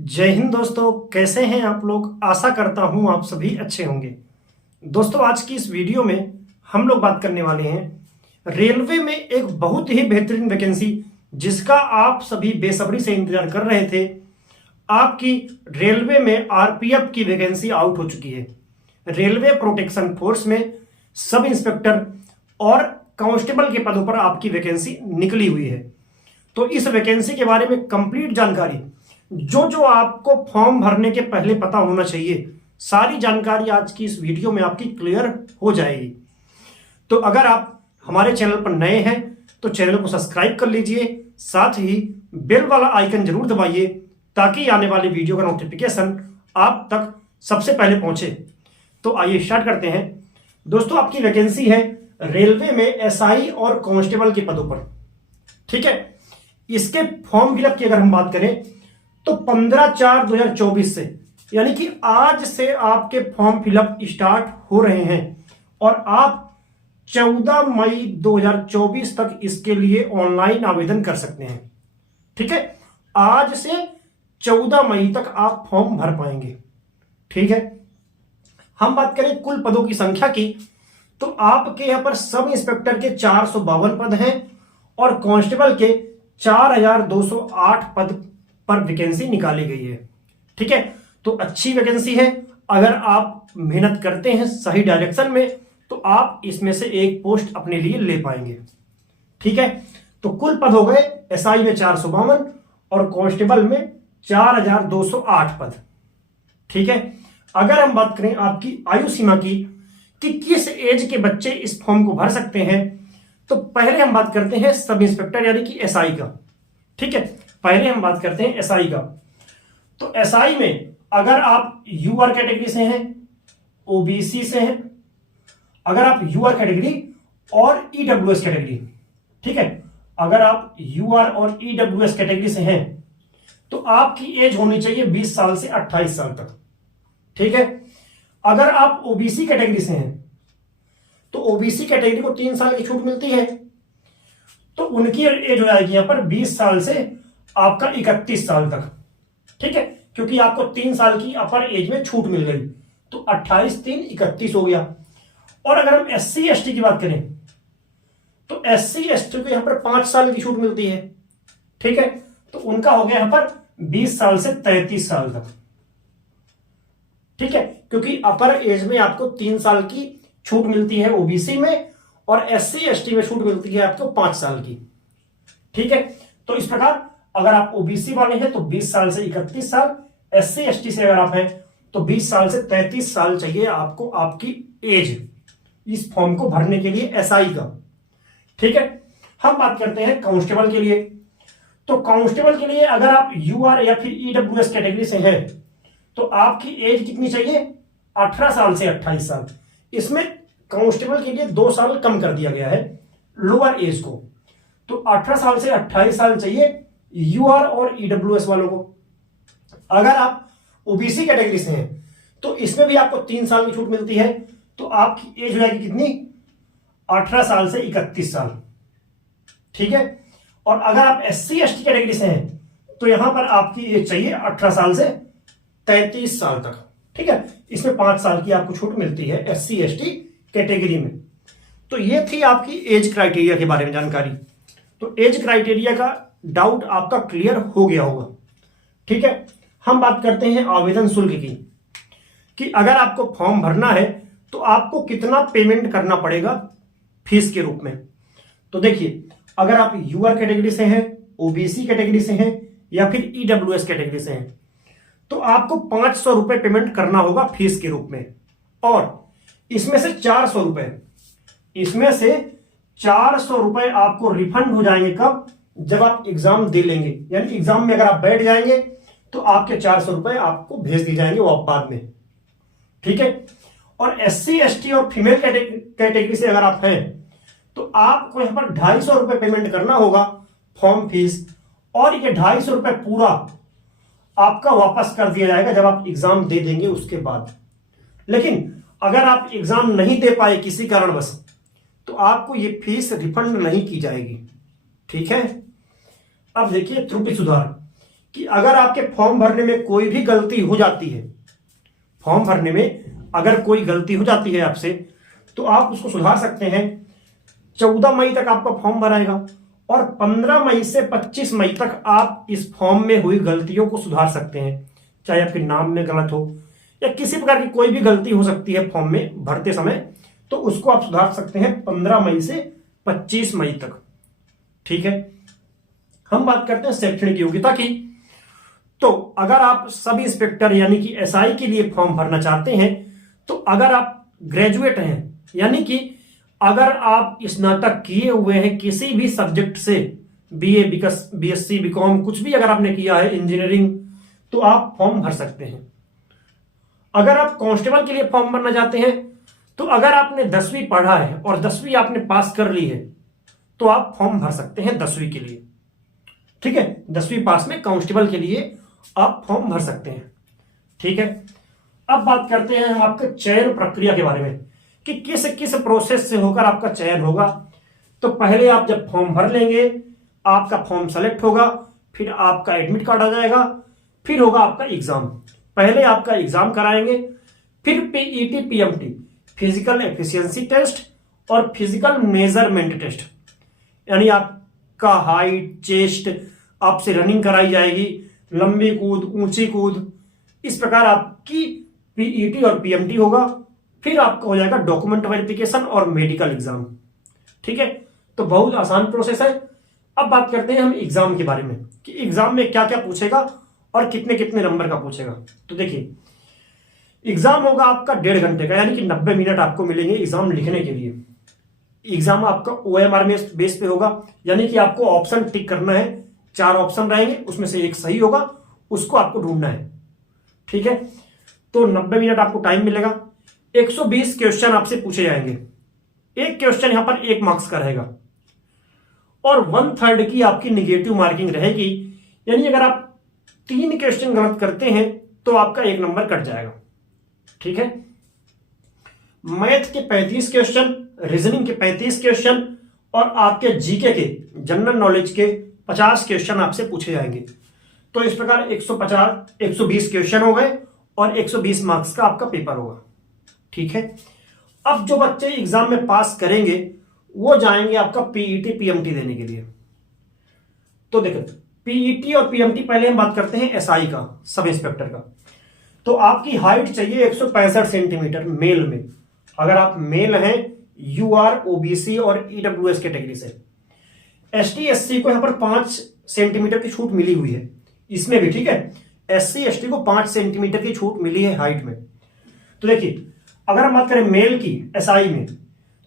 जय हिंद दोस्तों, कैसे हैं आप लोग। आशा करता हूं आप सभी अच्छे होंगे। दोस्तों, आज की इस वीडियो में हम लोग बात करने वाले हैं रेलवे में एक बहुत ही बेहतरीन वैकेंसी जिसका आप सभी बेसब्री से इंतजार कर रहे थे। आपकी रेलवे में आरपीएफ की वैकेंसी आउट हो चुकी है। रेलवे प्रोटेक्शन फोर्स में सब इंस्पेक्टर और कांस्टेबल के पदों पर आपकी वैकेंसी निकली हुई है। तो इस वैकेंसी के बारे में कंप्लीट जानकारी जो आपको फॉर्म भरने के पहले पता होना चाहिए, सारी जानकारी आज की इस वीडियो में आपकी क्लियर हो जाएगी। तो अगर आप हमारे चैनल पर नए हैं तो चैनल को सब्सक्राइब कर लीजिए, साथ ही बेल वाला आइकन जरूर दबाइए ताकि आने वाले वीडियो का नोटिफिकेशन आप तक सबसे पहले पहुंचे। तो आइए स्टार्ट करते हैं। दोस्तों, आपकी वैकेंसी है रेलवे में एसआई और कांस्टेबल के पदों पर। ठीक है, इसके फॉर्म फिलअप की अगर हम बात करें तो 15/4/2024 से, यानी कि आज से आपके फॉर्म फिलअप स्टार्ट हो रहे हैं और आप 14 मई 2024 तक इसके लिए ऑनलाइन आवेदन कर सकते हैं। ठीक है, आज से 14 मई तक आप फॉर्म भर पाएंगे। ठीक है, हम बात करें कुल पदों की संख्या की तो आपके यहां पर सब इंस्पेक्टर के 452 पद हैं और कांस्टेबल के 4208 पद पर वैकेंसी निकाली गई है। ठीक है, तो अच्छी वैकेंसी है। अगर आप मेहनत करते हैं सही डायरेक्शन में तो आप इसमें से एक पोस्ट अपने लिए ले पाएंगे। ठीक है, तो कुल पद हो गए एसआई में 452 और कांस्टेबल में 4208 पद। ठीक है, अगर हम बात करें आपकी आयु सीमा की कि किस एज के बच्चे इस फॉर्म को भर सकते हैं, तो पहले हम बात करते हैं सब इंस्पेक्टर यानी कि एसआई का। ठीक है, पहले हम बात करते हैं एसआई का। तो एसआई में अगर आप यूआर कैटेगरी से हैं, ओबीसी से हैं, अगर आप यूआर कैटेगरी और ईडब्ल्यूएस कैटेगरी, ठीक है, अगर आप यूआर और ईडब्ल्यूएस कैटेगरी से हैं तो आपकी एज होनी चाहिए 20 साल से 28 साल तक। ठीक है, अगर आप ओबीसी कैटेगरी से हैं तो ओबीसी कैटेगरी को 3 साल की छूट मिलती है, तो उनकी एज हो जाएगी यहां पर 20 साल से आपका 31 साल तक। ठीक है, क्योंकि आपको 3 साल की अपर एज में छूट मिल गई तो 28 3 31 हो गया। और अगर हम एससी एसटी की बात करें तो एससी एसटी को यहां पर 5 साल की छूट मिलती है। ठीक है, तो उनका हो गया यहां पर 20 साल से 33 साल तक। ठीक है, क्योंकि अपर एज में आपको 3 साल की छूट मिलती है ओबीसी में और एससी एसटी में छूट मिलती है आपको 5 साल की। ठीक है, तो इस प्रकार अगर आप ओबीसी वाले हैं तो 20 साल से 31 साल, एससी एसटी से अगर आप हैं तो 20 साल से 33 साल चाहिए आपको आपकी एज इस फॉर्म को भरने के लिए एसआई का। ठीक है, हम बात करते हैं कांस्टेबल के लिए। तो कांस्टेबल के लिए अगर आप यूआर या फिर ईडब्ल्यूएस कैटेगरी से हैं तो आपकी एज कितनी चाहिए? 18 साल से 28 साल। इसमें कांस्टेबल के लिए 2 साल कम कर दिया गया है लोअर एज को, तो 18 साल से 28 साल चाहिए यूआर और ईडब्ल्यूएस वालों को। अगर आप ओबीसी कैटेगरी से हैं तो इसमें भी आपको 3 साल की छूट मिलती है, तो आपकी एज हो जाएगी कितनी? 18 साल से 31 साल। ठीक है, और अगर आप एससी एसटी कैटेगरी से हैं तो यहां पर आपकी एज चाहिए 18 साल से 33 साल तक। ठीक है, इसमें 5 साल की आपको छूट मिलती है एससी एसटी कैटेगरी में। तो ये थी आपकी एज क्राइटेरिया के बारे में जानकारी। तो एज क्राइटेरिया का डाउट आपका क्लियर हो गया होगा। ठीक है, हम बात करते हैं आवेदन शुल्क की कि अगर आपको फॉर्म भरना है तो आपको कितना पेमेंट करना पड़ेगा फीस के रूप में। तो देखिए, अगर आप यूआर कैटेगरी से हैं, ओबीसी कैटेगरी से हैं या फिर ईडब्ल्यूएस कैटेगरी से हैं तो आपको 500 रुपए पेमेंट करना होगा फीस के रूप में। और इसमें से 400 रुपए, इसमें से 400 रुपए आपको रिफंड हो जाएंगे। कब? जब आप एग्जाम दे लेंगे, यानी एग्जाम में अगर आप बैठ जाएंगे तो आपके 400 रुपए आपको भेज दिए जाएंगे वो बाद में। ठीक है, और एससी एसटी और फीमेल कैटेगरी से अगर आप हैं तो आपको यहां पर 250 रुपए पेमेंट करना होगा फॉर्म फीस, और ये 250 रुपए पूरा आपका वापस कर दिया जाएगा जब आप एग्जाम दे देंगे उसके बाद। लेकिन अगर आप एग्जाम नहीं दे पाए किसी कारणवश तो आपको ये फीस रिफंड नहीं की जाएगी। ठीक है, अब देखिए त्रुटि सुधार कि अगर आपके फॉर्म भरने में कोई भी गलती हो जाती है, फॉर्म भरने में अगर कोई गलती हो जाती है आपसे, तो आप उसको सुधार सकते हैं। 14 मई तक आपका फॉर्म भराएगा और 15 मई से 25 मई तक आप इस फॉर्म में हुई गलतियों को सुधार सकते हैं। चाहे आपके नाम में गलत हो या किसी प्रकार की कोई भी गलती हो सकती है फॉर्म में भरते समय, तो उसको आप सुधार सकते हैं 15 मई से 25 मई तक। ठीक है, हम बात करते हैं शैक्षणिक योग्यता की। तो अगर आप सब इंस्पेक्टर यानी कि एसआई के लिए फॉर्म भरना चाहते हैं, तो अगर आप ग्रेजुएट हैं, यानी कि अगर आप स्नातक किए हुए हैं किसी भी सब्जेक्ट से, बीए, बीएससी, बीकॉम, कुछ भी अगर आपने किया है, इंजीनियरिंग, तो आप फॉर्म भर सकते हैं। अगर आप कांस्टेबल के लिए फॉर्म भरना चाहते हैं, तो अगर आपने 10वीं पढ़ा है और 10वीं आपने पास कर ली है, तो आप फॉर्म भर सकते हैं 10वीं के लिए। ठीक है, 10वीं पास में कांस्टेबल के लिए आप फॉर्म भर सकते हैं। ठीक है, अब बात करते हैं हम आपके चयन प्रक्रिया के बारे में कि किस किस प्रोसेस से होकर आपका चयन होगा। तो पहले आप जब फॉर्म भर लेंगे, आपका फॉर्म सेलेक्ट होगा, फिर आपका एडमिट कार्ड आ जाएगा, फिर होगा आपका एग्जाम। पहले आपका एग्जाम कराएंगे, फिर PET, PMT, physical efficiency test और फिजिकल मेजरमेंट टेस्ट, यानी आपका हाइट, चेस्ट, आपसे रनिंग कराई जाएगी, लंबी कूद, ऊंची कूद, इस प्रकार आपकी पीईटी और पीएमटी होगा। फिर आपका हो जाएगा डॉक्यूमेंट वेरिफिकेशन और मेडिकल एग्जाम। ठीक है, तो बहुत आसान प्रोसेस है। अब बात करते हैं हम एग्जाम के बारे में कि एग्जाम में क्या क्या पूछेगा और कितने कितने नंबर का पूछेगा। तो देखिए, एग्जाम होगा आपका 1.5 घंटे का, यानी कि 90 मिनट आपको मिलेंगे एग्जाम लिखने के लिए। एग्जाम आपका ओएमआर में बेस पे होगा, यानी कि आपको ऑप्शन टिक करना है। 4 ऑप्शन रहेंगे, उसमें से एक सही होगा, उसको आपको ढूंढना है। ठीक है, तो 90 मिनट आपको टाइम मिलेगा। 120 क्वेश्चन आपसे पूछे जाएंगे। एक क्वेश्चन यहां पर 1 मार्क्स का रहेगा और 1/3 की आपकी निगेटिव मार्किंग रहेगी, यानी अगर आप 3 क्वेश्चन गलत करते हैं तो आपका 1 नंबर कट जाएगा। ठीक है, मैथ के 35 क्वेश्चन, रीजनिंग के 35 क्वेश्चन और आपके जीके के, जनरल नॉलेज के 50 क्वेश्चन आपसे पूछे जाएंगे। तो इस प्रकार 120 क्वेश्चन हो गए और 120 मार्क्स का आपका पेपर होगा। ठीक है, अब जो बच्चे एग्जाम में पास करेंगे वो जाएंगे आपका पीईटी, पीएमटी देने के लिए। तो देखो, पीईटी और पीएमटी, पहले हम बात करते हैं एसआई का, सब इंस्पेक्टर का। तो आपकी हाइट चाहिए 165 सेंटीमीटर मेल में, अगर आप मेल हैं, यूआर, ओबीसी और ईडब्ल्यूएस कैटेगरी से। एसटी एससी को यहां पर 5 सेंटीमीटर की छूट मिली हुई है, इसमें भी। ठीक है, एससी एसटी को 5 सेंटीमीटर की छूट मिली है हाइट में। तो देखिए, अगर हम बात करें मेल की एसआई में,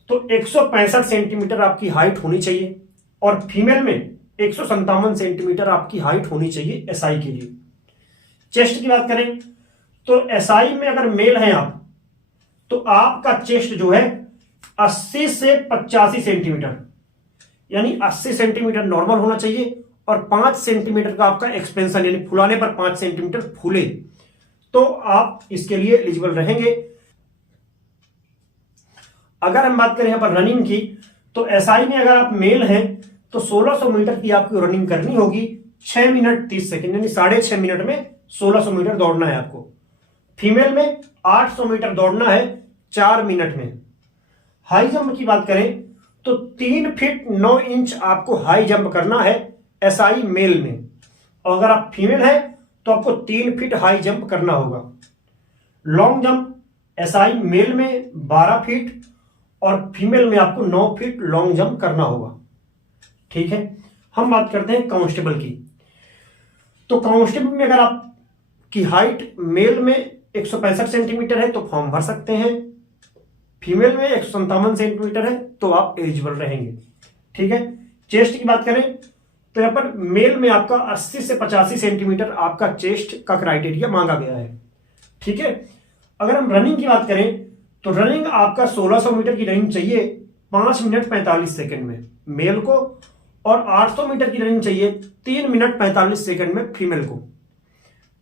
तो 165 सेंटीमीटर आपकी हाइट होनी चाहिए और फीमेल में 157 सेंटीमीटर आपकी हाइट होनी चाहिए एसआई के लिए। चेस्ट की बात करें तो एसआई में अगर मेल हैं आप, तो आपका चेस्ट जो है 80 से 85 सेंटीमीटर, यानी 80 सेंटीमीटर नॉर्मल होना चाहिए और 5 सेंटीमीटर का आपका एक्सपेंशन, यानी फुलाने पर 5 सेंटीमीटर फूले, तो आप इसके लिए एलिजिबल रहेंगे। अगर हम बात करें यहां पर रनिंग की, तो एसआई में अगर आप मेल हैं तो 1600 मीटर की आपको रनिंग करनी होगी 6 मिनट 30 सेकंड, यानी 6.5 मिनट में 1600 मीटर दौड़ना है आपको। फीमेल में 800 मीटर दौड़ना है 4 मिनट में। हाई जंप की बात करें तो 3 फीट 9 इंच आपको हाई जंप करना है एसआई मेल में, और अगर आप फीमेल हैं तो आपको 3 फीट हाई जंप करना होगा। लॉन्ग जंप एसआई मेल में 12 फीट और फीमेल में आपको 9 फीट लॉन्ग जंप करना होगा। ठीक है, हम बात करते हैं कांस्टेबल की। तो कांस्टेबल में अगर आपकी हाइट मेल में 165 सेंटीमीटर है तो फॉर्म भर सकते हैं, फीमेल में 157 सेंटीमीटर है तो आप एलिजिबल रहेंगे। ठीक है, चेस्ट की बात करें तो यहां पर मेल में आपका 80 से 85 सेंटीमीटर आपका चेस्ट का क्राइटेरिया मांगा गया है। ठीक है, अगर हम रनिंग की बात करें तो रनिंग आपका 1600 मीटर की रनिंग चाहिए 5 मिनट 45 सेकंड में मेल को, और 800 मीटर की रनिंग चाहिए 3 मिनट 45 सेकंड में फीमेल को।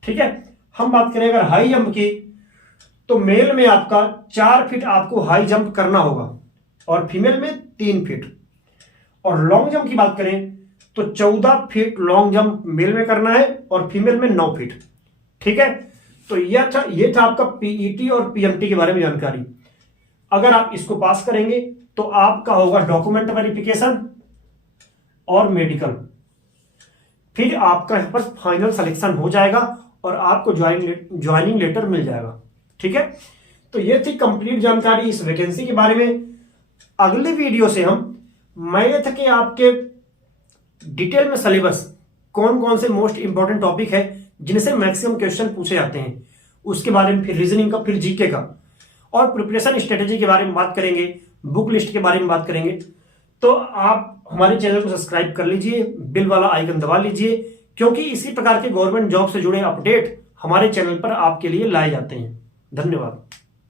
ठीक है, हम बात करें अगर हाई जंप की, तो मेल में आपका 4 फीट आपको हाई जंप करना होगा और फीमेल में 3 फीट। और लॉन्ग जंप की बात करें तो 14 फीट लॉन्ग जंप मेल में करना है और फीमेल में 9 फीट। ठीक है, तो ये था आपका पीईटी और पीएमटी के बारे में जानकारी। अगर आप इसको पास करेंगे तो आपका होगा डॉक्यूमेंट वेरिफिकेशन और मेडिकल, फिर आपका यहां पर फाइनल सिलेक्शन हो जाएगा और आपको ज्वाइनिंग लेटर मिल जाएगा। ठीक है, तो ये थी कंप्लीट जानकारी इस वैकेंसी के बारे में। अगले वीडियो से मैथ के आपके डिटेल में सिलेबस कौन कौन से मोस्ट इंपॉर्टेंट टॉपिक है जिनसे मैक्सिमम क्वेश्चन पूछे जाते हैं उसके बारे में, फिर रीजनिंग का, फिर जीके का और प्रिपरेशन स्ट्रेटेजी के बारे में बात करेंगे, बुक लिस्ट के बारे में बात करेंगे। तो आप हमारे चैनल को सब्सक्राइब कर लीजिए, बिल वाला आइकन दबा लीजिए, क्योंकि इसी प्रकार के गवर्नमेंट जॉब से जुड़े अपडेट हमारे चैनल पर आपके लिए लाए जाते हैं। धन्यवाद।